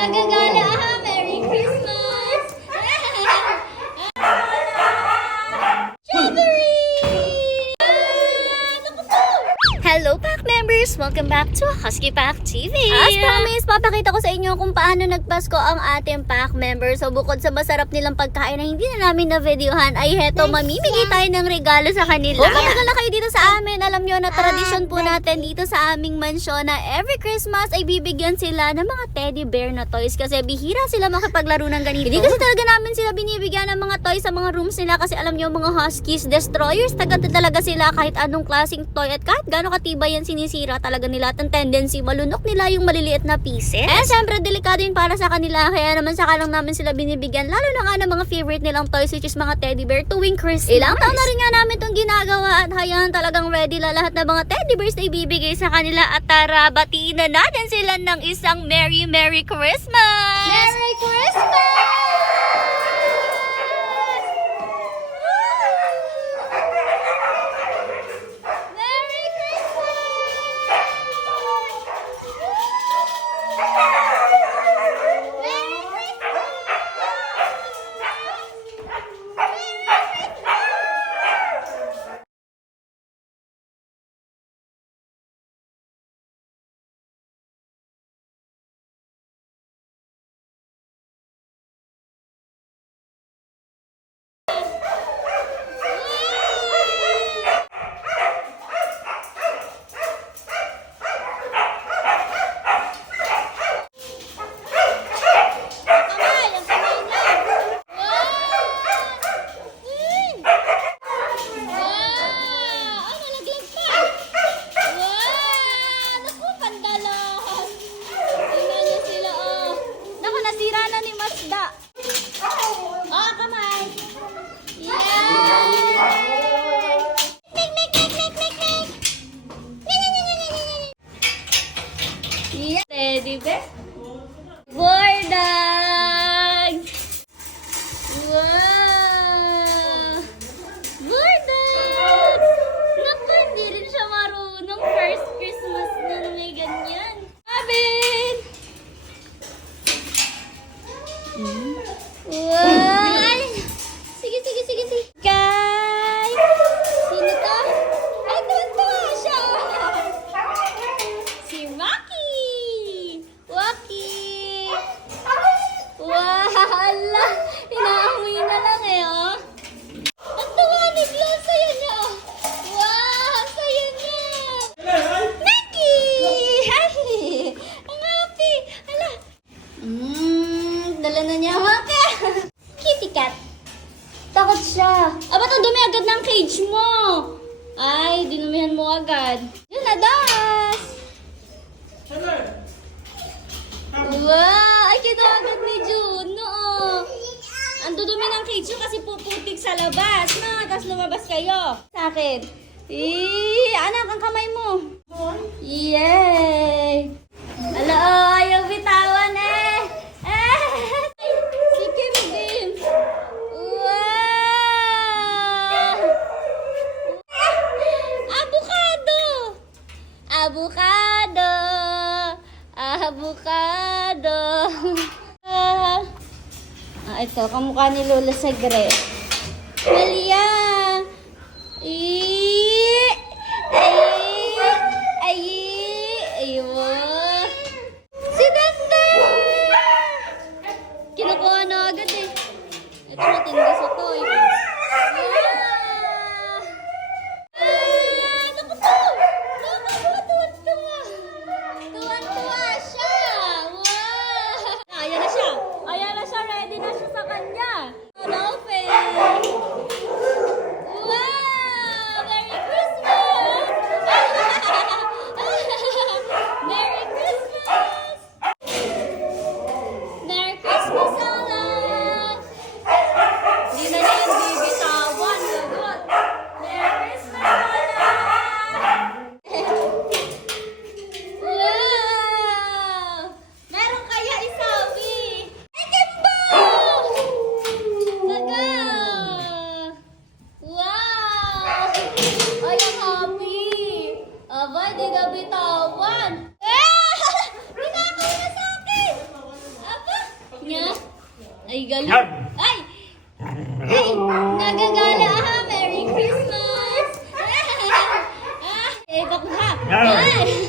Nagagala ha! Merry Christmas! Strawberry! Hello Pack members! Welcome back to Husky Pack TV! As promised, papakita ko sa inyo kung paano nagpasko ang ating Pack members. So bukod sa masarap nilang pagkain na hindi na namin na-videohan, ay heto, mamimigay tayo ng regalo sa kanila. Kung matagal na kayo dito sa amin, alam nyo na tradisyon po natin dito sa aming mansyon na every Christmas ay bibigyan sila ng mga teddy bear na toys kasi bihira sila makipaglaro ng ganito. Hindi kasi talaga namin sila binibigyan ng mga toys sa mga rooms nila kasi alam nyo mga huskies, destroyers, talaga sila kahit anong klaseng toy at kahit gano'ng katibay yan sinisira talaga nila at ang tendency malunok nila yung maliliit na pieces. Eh syempre delikado yun para sa kanila kaya naman saka lang namin sila binibigyan lalo na nga ng mga favorite nilang toys which is mga teddy bear tuwing Christmas. Ilang taon na rin nga namin itong ginagawa at hayan talagang ready la lahat ng mga teddy bears na ibibigay sa kanila at tara batiin na natin sila ng isang Merry Christmas! Merry Christmas! Teddy bear. Bordag! Wow! Bordag! Naku, hindi rin siya marunong. First Christmas na may ganyan. Abin! Wow! Ay! Sige. Guys! Sino to? Ay, tuwa siya! Si Rocky! Waki! Wala! Inaamoy na lang eh, oh. Ang tuwa ni Glo, saya niya, oh. Wow! Saya niya! Naki! Ay! Ang happy! Hala! Dala na niya, Waki! Kitty cat! Takot siya. Ba't ang dumi agad ng cage mo? Ay, dinumihan mo agad. Yun na, das! Wow! Ay, kinagad ni Juno. Ang dudumi ng cage kasi puputik sa labas. No? Tapos lumabas kayo. Sa akin. Anak, ang kamay mo. Yay! Ala, oh, ayaw bitawan eh. Si Kim din. Wow! Avocado! Ito, kamukha ni Lola Sagre. Malia! Ayun! Si Dender! Kinukuha na agad eh. Ito matindi sa toy. Tuwan-tuwa siya! Wow! Ayan na siya, ready na siya sa kanya. Open! Wow! Ay, galing. Ay! Ay! Nagagala ha! Merry Christmas! Ah! Eh, bakla! Ay!